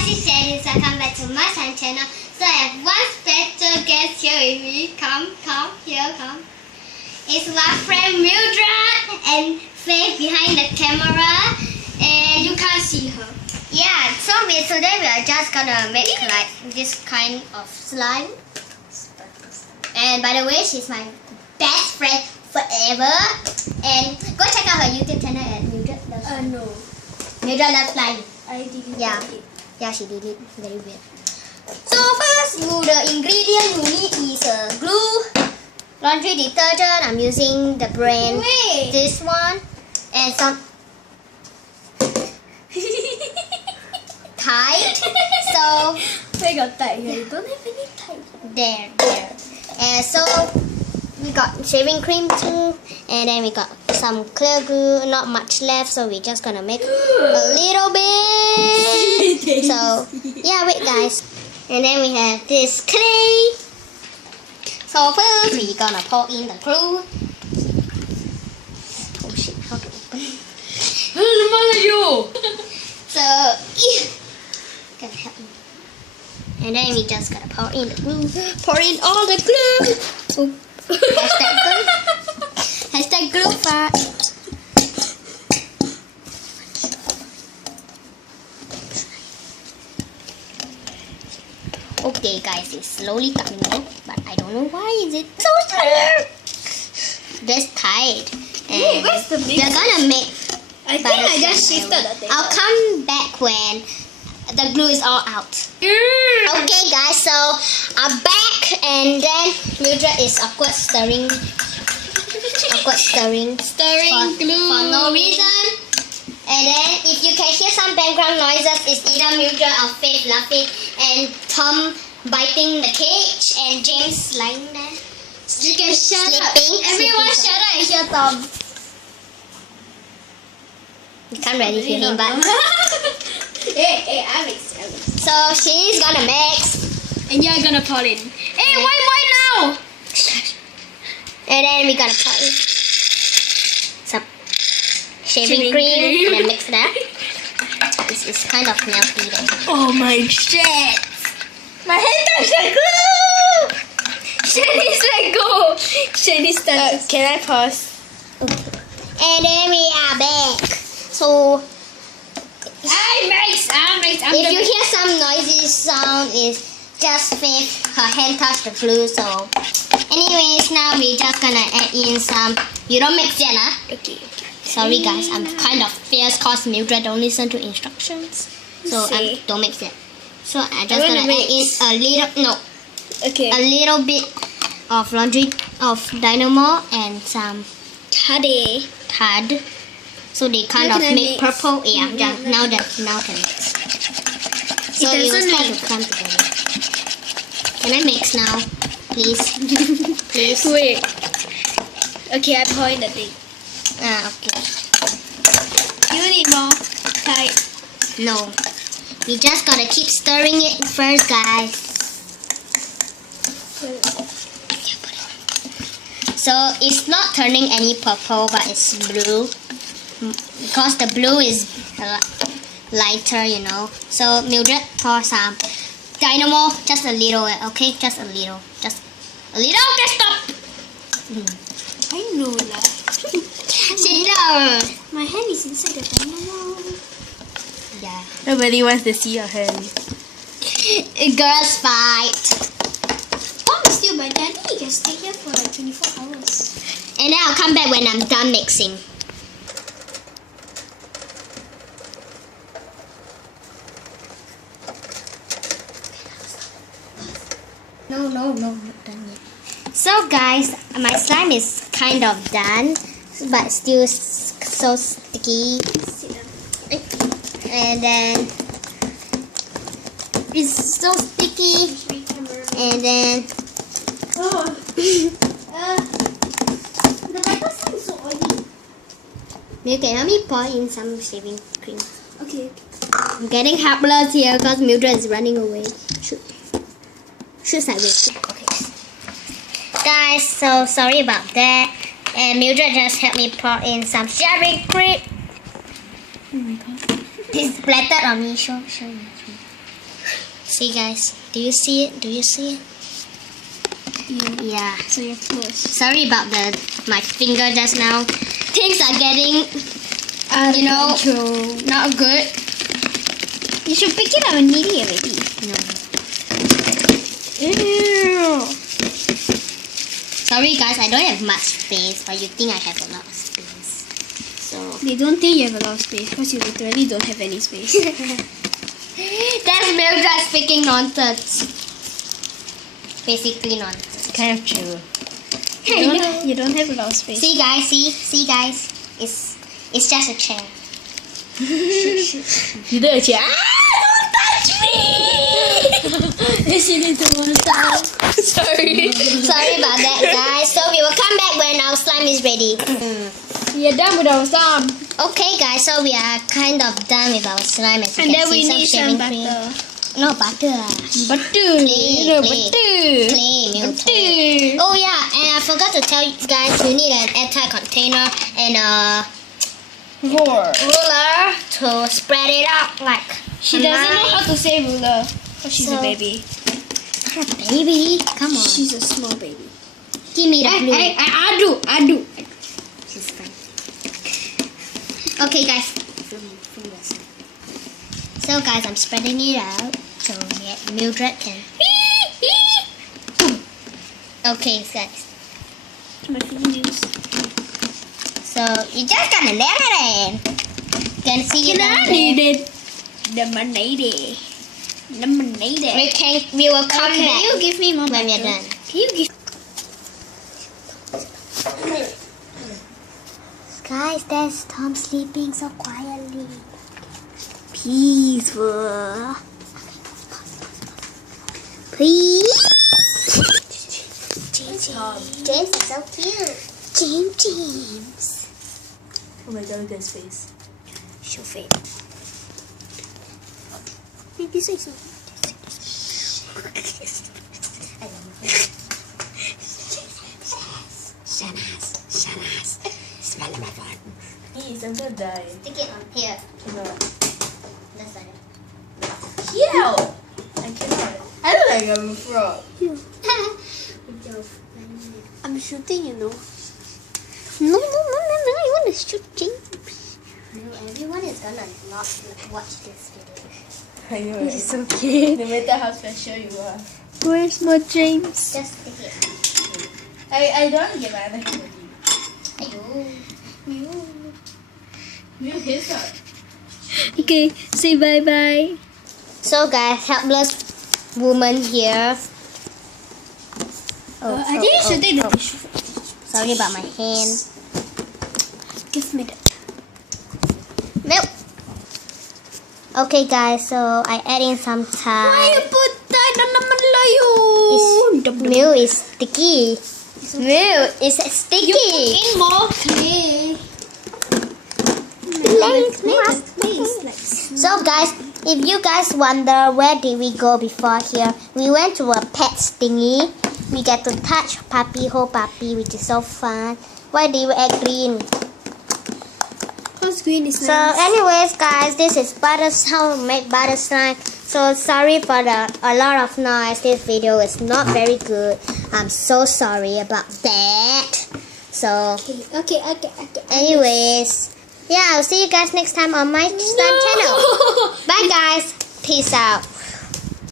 guys, it's Janice. Welcome back to my channel. So I have one special guest here with me. Come. It's my friend Mildred and Faith behind the camera, and you can't see her. Yeah, so today we are just gonna make like this kind of slime. And by the way, she's my best friend forever. And go check out her YouTube channel at Mildred Loves Slime. No. Mildred Loves Slime. I didn't. Yeah, she did it. Very weird. So first, the ingredient you need is glue, laundry detergent. I'm using the brand this one, and some Tide. So Where got Tide here? You don't have any Tide. there. And so we got shaving cream too, and then we got some clear glue. Not much left, so we're just gonna make a little bit. So yeah, wait guys. And then we have this clay. So first we're gonna pour in the glue. Oh shit, how to open? So gotta help me. And then we just gotta pour in the glue. Pour in all the glue. Oh. Hashtag glue part. Okay guys, it's slowly coming in, but I don't know why is it so slow. Just tight. And where's the big we're gonna make. I think I just shifted the thing. I'll come back when the glue is all out. Okay guys, so I'm back, and then Mildred is awkward stirring glue for no reason. And then if you can hear some background noises, it's either Mildred or Faith laughing, and Tom biting the cage, and James lying there. You can shut up. Everyone shut up and hear Tom. You can't really hear him, but Hey, I mix. so she's gonna mix, And you're gonna pour in. Hey, why now? and then we're gonna put in some shaving cream and then mix it up. It's kind of melty though. Oh my shit! My hand touched the glue! Shanice, let go! Shanice, can I pause? And then we are back. So I mix. if you hear some noisy sound, it's just Faith, her hand touched the glue. So anyways, now we're just gonna add in some. You don't mix yet, huh? Okay. Sorry guys, I'm kind of fierce cause Mildred don't listen to instructions. So I don't mix it. So I'm just gonna add in a little, a little bit of laundry of dynamo and some Tide. So they kind of make purple. Yeah, now can mix. So it will start to come together. Can I mix now, please? Please. Wait. Okay, I pour in the thing. Okay. You need more Tide. No. We just gotta keep stirring it first, guys. So it's not turning any purple, but it's blue. Because the blue is lighter, you know. So Mildred, pour some dynamo, just a little, okay? Just a little. Just stop! I know lah. Sit down! My hand is inside the dynamo. Yeah. Nobody wants to see your hand. Girls fight. Tom is still my daddy. He can stay here for like 24 hours. And then I'll come back when I'm done mixing. No, not done yet. So guys, my slime is kind of done, but still so sticky. Sit down. And then it's so sticky. And then the butter slime is so oily. you can help me pour in some shaving cream. Okay. I'm getting helpless here because Mildred is running away. Shoot sideways. Okay. Guys, so sorry about that. And Mildred just helped me pour in some shaving cream. Oh my god. It's splattered on me. Show me. See guys, do you see it? Do you see it? Yeah. So you're close. Sorry about my finger just now. Things are getting, control. not good. You should pick it up and eat it already. No. Ew. Sorry guys, I don't have much space, but you think I have a lot of space. So They don't think you have a lot of space because you literally don't have any space. that's Mildred speaking nonsense. Basically nonsense. Kind of true. You don't have a lot of space. See guys, it's just a chair. You don't actually. Don't touch me! Yes, you need to want to stop. Sorry. Sorry about that guys. So we will come back when our slime is ready. We are done with our slime. Okay guys, so we are kind of done with our slime as you And can then see we need some shaving cream. butter. No butter. Butter. Plain milk. Butter. Oh yeah, and I forgot to tell you guys, you need an airtight container and a ruler to spread it out like. She doesn't know how to say ruler. Because she's a So- baby. Baby, come on. She's a small baby. Give me the blue. I do. She's fine. Okay guys. So guys, I'm spreading it out so that Mildred can. Okay guys. My fingers. So you just gotta let it in. You can see it down there. Lemonade. Lemonade. Lemonade. We will come Can back you give me more when we're butter? done. Can you give? Guys, there's Tom sleeping so quietly. Peaceful. Please. James is so cute. James. Oh my god, look at his face. So fake. Maybe say something. Shanas. Smell my fun. Please, I'm gonna die. Stick it on here. Cannot. This side. Heal! I cannot. I look like I'm a frog. I'm shooting, you know. No, you want to shoot James. No, everyone is gonna not watch this video. I know. This is so cute. No matter how special you are. Where's my James? Just stick it. I don't want to get my other hand. Ayo. You his up. Okay, say bye-bye. So guys, helpless woman here. I think you should take the tissue. Sorry about my hand. Give me that. Milk. Okay guys, so I add in some thyme. Why you put that on the malayo? Milk is sticky. Milk is sticky. You put in more clay. So guys, if you guys wonder where did we go before here, we went to a pet thingy. We get to touch puppy, whole puppy, which is so fun. Why do you add green? Because green is So anyways guys, this is how to make butter slime. So sorry for a lot of noise. This video is not very good. I'm so sorry about that. So Okay. anyways, yeah, I'll see you guys next time on my slime channel. Bye guys. Peace out.